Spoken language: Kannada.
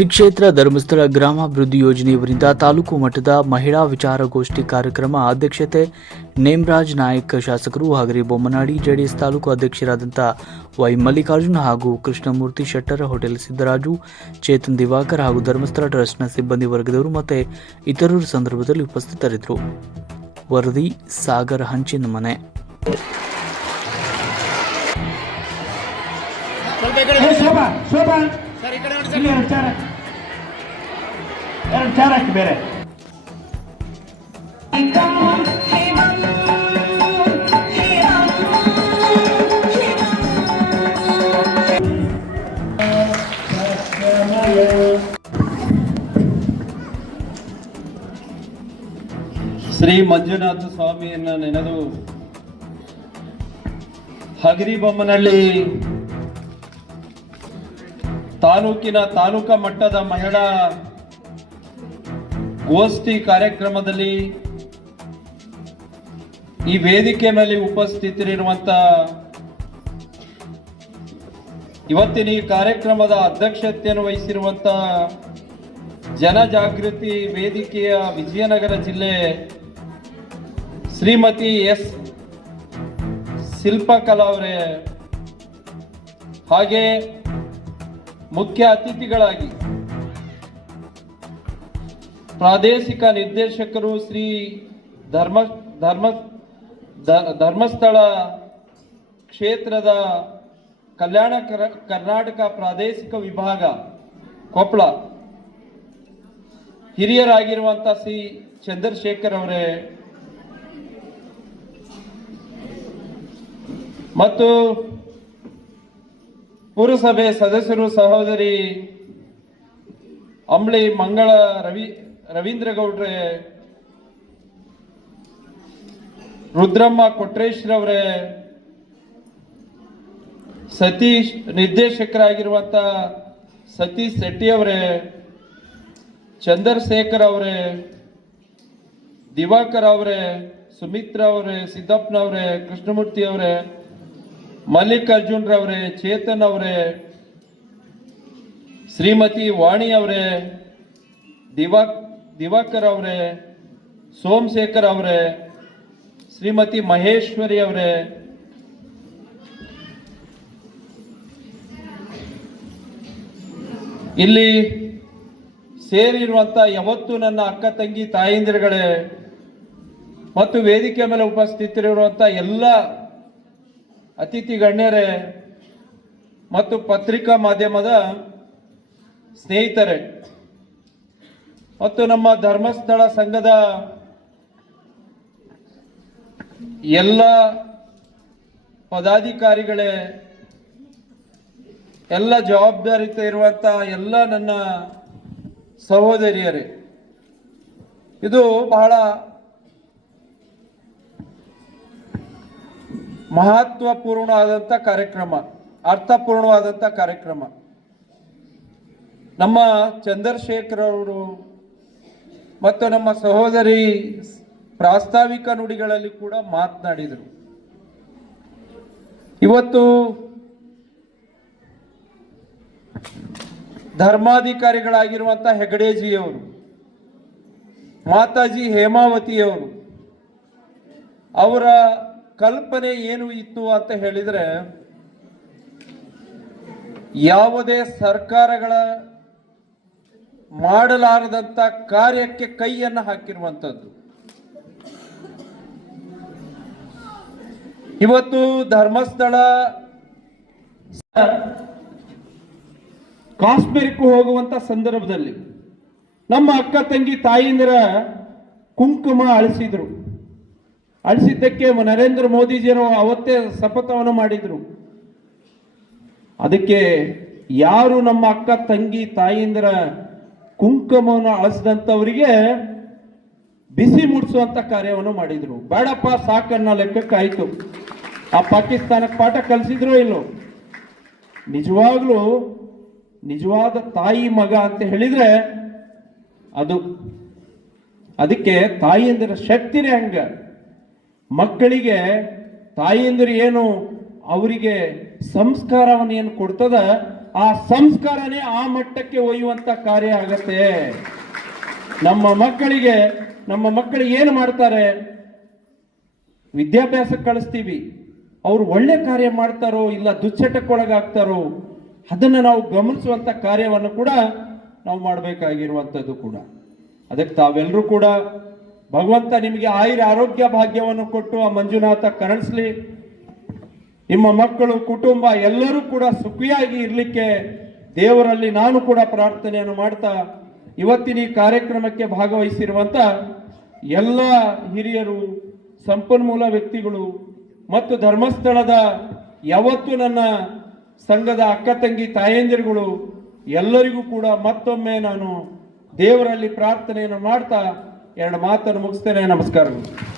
ಶ್ರೀ ಕ್ಷೇತ್ರ ಧರ್ಮಸ್ಥಳ ಗ್ರಾಮಾಭಿವೃದ್ಧಿ ಯೋಜನೆಯವರಿಂದ ತಾಲೂಕು ಮಟ್ಟದ ಮಹಿಳಾ ವಿಚಾರಗೋಷ್ಠಿ ಕಾರ್ಯಕ್ರಮ ಅಧ್ಯಕ್ಷತೆ ನೇಮರಾಜ್ ನಾಯಕ್ ಶಾಸಕರು ಹಾಗರಿ ಬೊಮ್ಮನಾಡಿ ಜೆಡಿಎಸ್ ತಾಲೂಕು ಅಧ್ಯಕ್ಷರಾದಂಥ ವೈ ಮಲ್ಲಿಕಾರ್ಜುನ್ ಹಾಗೂ ಕೃಷ್ಣಮೂರ್ತಿ ಶೆಟ್ಟರ್ ಹೋಟೆಲ್ ಸಿದ್ದರಾಜು ಚೇತನ್ ದಿವಾಕರ್ ಹಾಗೂ ಧರ್ಮಸ್ಥಳ ಟ್ರಸ್ಟ್ನ ಸಿಬ್ಬಂದಿ ವರ್ಗದವರು ಮತ್ತು ಇತರರು ಸಂದರ್ಭದಲ್ಲಿ ಉಪಸ್ಥಿತರಿದ್ದರು. ವರದಿ ಸಾಗರ ಹಂಚಿನ ಮನೆ ಶೋಭಾ ಶೋಭಾ. ಇಲ್ಲಿ ಎರಡು ಚಾರ ಎರಡು ಚಾರ ಬೇರೆ. ಶ್ರೀ ಮಂಜುನಾಥ ಸ್ವಾಮಿಯನ್ನ ನೆನೆದು ಹಗರಿಬೊಮ್ಮನಹಳ್ಳಿ ತಾಲೂಕಿನ ತಾಲೂಕಾ ಮಟ್ಟದ ಮಹಿಳಾ ಗೋಷ್ಠಿ ಕಾರ್ಯಕ್ರಮದಲ್ಲಿ ಈ ವೇದಿಕೆ ಮೇಲೆ ಉಪಸ್ಥಿತರಿರುವಂತ ಇವತ್ತಿನ ಈ ಕಾರ್ಯಕ್ರಮದ ಅಧ್ಯಕ್ಷತೆಯನ್ನು ವಹಿಸಿರುವಂತ ಜನಜಾಗೃತಿ ವೇದಿಕೆಯ ವಿಜಯನಗರ ಜಿಲ್ಲೆ ಶ್ರೀಮತಿ ಎಸ್ ಶಿಲ್ಪಕಲಾ ಅವರೇ, ಹಾಗೆ ಮುಖ್ಯ ಅತಿಥಿಗಳಾಗಿ ಪ್ರಾದೇಶಿಕ ನಿರ್ದೇಶಕರು ಶ್ರೀ ಧರ್ಮ ಧರ್ಮ ಧರ್ಮಸ್ಥಳ ಕ್ಷೇತ್ರದ ಕಲ್ಯಾಣ ಕರ- ಕರ್ನಾಟಕ ಪ್ರಾದೇಶಿಕ ವಿಭಾಗ ಕೊಪ್ಪಳ ಹಿರಿಯರಾಗಿರುವಂತ ಸಿ ಚಂದ್ರಶೇಖರ್ ಅವರೇ. ಮತ್ತು ಪುರಸಭೆ ಸದಸ್ಯರು, ಸಹೋದರಿ ಅಂಬಳಿ ಮಂಗಳ ರವಿ ರವೀಂದ್ರ ಗೌಡ್ರೆ ರುದ್ರಮ್ಮ ಕೊಟ್ರೇಶ್ರವರೇ, ಸತೀಶ್ ನಿರ್ದೇಶಕರಾಗಿರುವಂತ ಸತೀಶ್ ಶೆಟ್ಟಿ ಅವರೇ ಚಂದ್ರಶೇಖರ್ ಅವರೇ ದಿವಾಕರ್ ಅವರೇ ಸುಮಿತ್ರಾ ಅವರೇ ಸಿದ್ದಪ್ಪನವರೇ ಕೃಷ್ಣಮೂರ್ತಿ ಅವರೇ ಮಲ್ಲಿಕಾರ್ಜುನ್ ರವರೇ ಚೇತನ್ ಅವರೇ, ಶ್ರೀಮತಿ ವಾಣಿ ಅವರೇ ದಿವಾ ದಿವಾಕರ್ ಅವರೇ, ಸೋಮಶೇಖರ್ ಅವರೇ, ಶ್ರೀಮತಿ ಮಹೇಶ್ವರಿ ಅವರೇ. ಇಲ್ಲಿ ಸೇರಿರುವಂತ ಯಾವತ್ತು ನನ್ನ ಅಕ್ಕ, ತಂಗಿ ತಾಯಂದಿರುಗಳೇ ಮತ್ತು ವೇದಿಕೆ ಮೇಲೆ ಉಪಸ್ಥಿತರಿರುವಂತ ಎಲ್ಲ ಅತಿಥಿ ಗಣ್ಯರೇ ಮತ್ತು ಪತ್ರಿಕಾ ಮಾಧ್ಯಮದ ಸ್ನೇಹಿತರೆ ಮತ್ತು ನಮ್ಮ ಧರ್ಮಸ್ಥಳ ಸಂಘದ ಎಲ್ಲ ಪದಾಧಿಕಾರಿಗಳೇ, ಎಲ್ಲ ಜವಾಬ್ದಾರಿತ ಇರುವಂತ ಎಲ್ಲ ನನ್ನ ಸಹೋದರಿಯರೇ, ಇದು ಬಹಳ ಮಹತ್ವಪೂರ್ಣ ಆದಂಥ ಕಾರ್ಯಕ್ರಮ ಅರ್ಥಪೂರ್ಣವಾದಂಥ ಕಾರ್ಯಕ್ರಮ. ನಮ್ಮ ಚಂದ್ರಶೇಖರ್ ಅವರು ಮತ್ತು ನಮ್ಮ ಸಹೋದರಿ ಪ್ರಾಸ್ತಾವಿಕ ನುಡಿಗಳಲ್ಲಿ ಕೂಡ ಮಾತನಾಡಿದರು. ಇವತ್ತು ಧರ್ಮಾಧಿಕಾರಿಗಳಾಗಿರುವಂಥ ಹೆಗಡೆಜಿಯವರು ಮಾತಾಜಿ ಹೇಮಾವತಿಯವರು, ಅವರ ಕಲ್ಪನೆ ಏನು ಇತ್ತು ಅಂತ ಹೇಳಿದ್ರೆ, ಯಾವುದೇ ಸರ್ಕಾರಗಳ ಮಾಡಲಾರದಂತ ಕಾರ್ಯಕ್ಕೆ ಕೈಯನ್ನು ಹಾಕಿರುವಂಥದ್ದು ಇವತ್ತು ಧರ್ಮಸ್ಥಳ ಕಾಶ್ಮೀರಕ್ಕೂ ಹೋಗುವಂತ ಸಂದರ್ಭದಲ್ಲಿ ನಮ್ಮ ಅಕ್ಕ ತಂಗಿ ತಾಯಿಂದ್ರ ಕುಂಕುಮ ಅಳಿಸಿದ್ರು. ಅಳಿಸಿದ್ದಕ್ಕೆ ನರೇಂದ್ರ ಮೋದಿಜಿಯವರು ಅವತ್ತೇ ಶಪಥವನ್ನು ಮಾಡಿದ್ರು. ಅದಕ್ಕೆ ಯಾರು ನಮ್ಮ ಅಕ್ಕ ತಂಗಿ ತಾಯಿಂದಿರ ಕುಂಕುಮವನ್ನು ಅಳಿಸಿದಂಥವರಿಗೆ ಬಿಸಿ ಮುಡಿಸುವಂತ ಕಾರ್ಯವನ್ನು ಮಾಡಿದ್ರು. ಬೇಡಪ್ಪ ಸಾಕನ್ನ ಲೆಕ್ಕಕ್ಕಾಯ್ತು ಆ ಪಾಕಿಸ್ತಾನಕ್ಕೆ ಪಾಠ ಕಲಿಸಿದ್ರು ಇಲ್ಲೋ? ನಿಜವಾಗ್ಲೂ ನಿಜವಾದ ತಾಯಿ ಮಗ ಅಂತ ಹೇಳಿದ್ರೆ ಅದು ಅದಕ್ಕೆ ತಾಯಿಯಂದಿರ ಶಕ್ತಿನೇ ಹಂಗ. ಮಕ್ಕಳಿಗೆ ತಾಯಿಯಂದಿರು ಏನು ಅವರಿಗೆ ಸಂಸ್ಕಾರವನ್ನು ಏನು ಕೊಡ್ತದ? ಆ ಸಂಸ್ಕಾರನೇ ಆ ಮಟ್ಟಕ್ಕೆ ಒಯ್ಯುವಂತ ಕಾರ್ಯ ಆಗತ್ತೆ. ನಮ್ಮ ಮಕ್ಕಳಿಗೆ, ನಮ್ಮ ಮಕ್ಕಳು ಏನು ಮಾಡ್ತಾರೆ? ವಿದ್ಯಾಭ್ಯಾಸ ಕಳಿಸ್ತೀವಿ. ಅವ್ರು ಒಳ್ಳೆ ಕಾರ್ಯ ಮಾಡ್ತಾರೋ ಇಲ್ಲ ದುಶ್ಚಟಕ್ಕೊಳಗಾಗ್ತಾರೋ ಅದನ್ನ ನಾವು ಗಮನಿಸುವಂತ ಕಾರ್ಯವನ್ನು ಕೂಡ ನಾವು ಮಾಡಬೇಕಾಗಿರುವಂಥದ್ದು ಕೂಡ. ಅದಕ್ಕೆ ತಾವೆಲ್ಲರೂ ಕೂಡ ಭಗವಂತ ನಿಮಗೆ ಆಯುರ ಆರೋಗ್ಯ ಭಾಗ್ಯವನ್ನು ಕೊಟ್ಟು ಆ ಮಂಜುನಾಥ ಕರುಣಿಸ್ಲಿ ನಿಮ್ಮ ಮಕ್ಕಳು, ಕುಟುಂಬ ಎಲ್ಲರೂ ಕೂಡ ಸುಖಿಯಾಗಿ ಇರಲಿಕ್ಕೆ ದೇವರಲ್ಲಿ ನಾನು ಕೂಡ ಪ್ರಾರ್ಥನೆಯನ್ನು ಮಾಡ್ತಾ ಇವತ್ತಿನ ಈ ಕಾರ್ಯಕ್ರಮಕ್ಕೆ ಭಾಗವಹಿಸಿರುವಂಥ ಎಲ್ಲ ಹಿರಿಯರು, ಸಂಪನ್ಮೂಲ ವ್ಯಕ್ತಿಗಳು ಮತ್ತು ಧರ್ಮಸ್ಥಳದ ಯಾವತ್ತು ನನ್ನ ಸಂಘದ ಅಕ್ಕ ತಂಗಿ ತಾಯಂದಿರುಗಳು, ಎಲ್ಲರಿಗೂ ಕೂಡ ಮತ್ತೊಮ್ಮೆ ನಾನು ದೇವರಲ್ಲಿ ಪ್ರಾರ್ಥನೆಯನ್ನು ಮಾಡ್ತಾ ಎರಡು ಮಾತನ್ನು ಮುಗಿಸ್ತೇನೆ. ನಮಸ್ಕಾರಗಳು.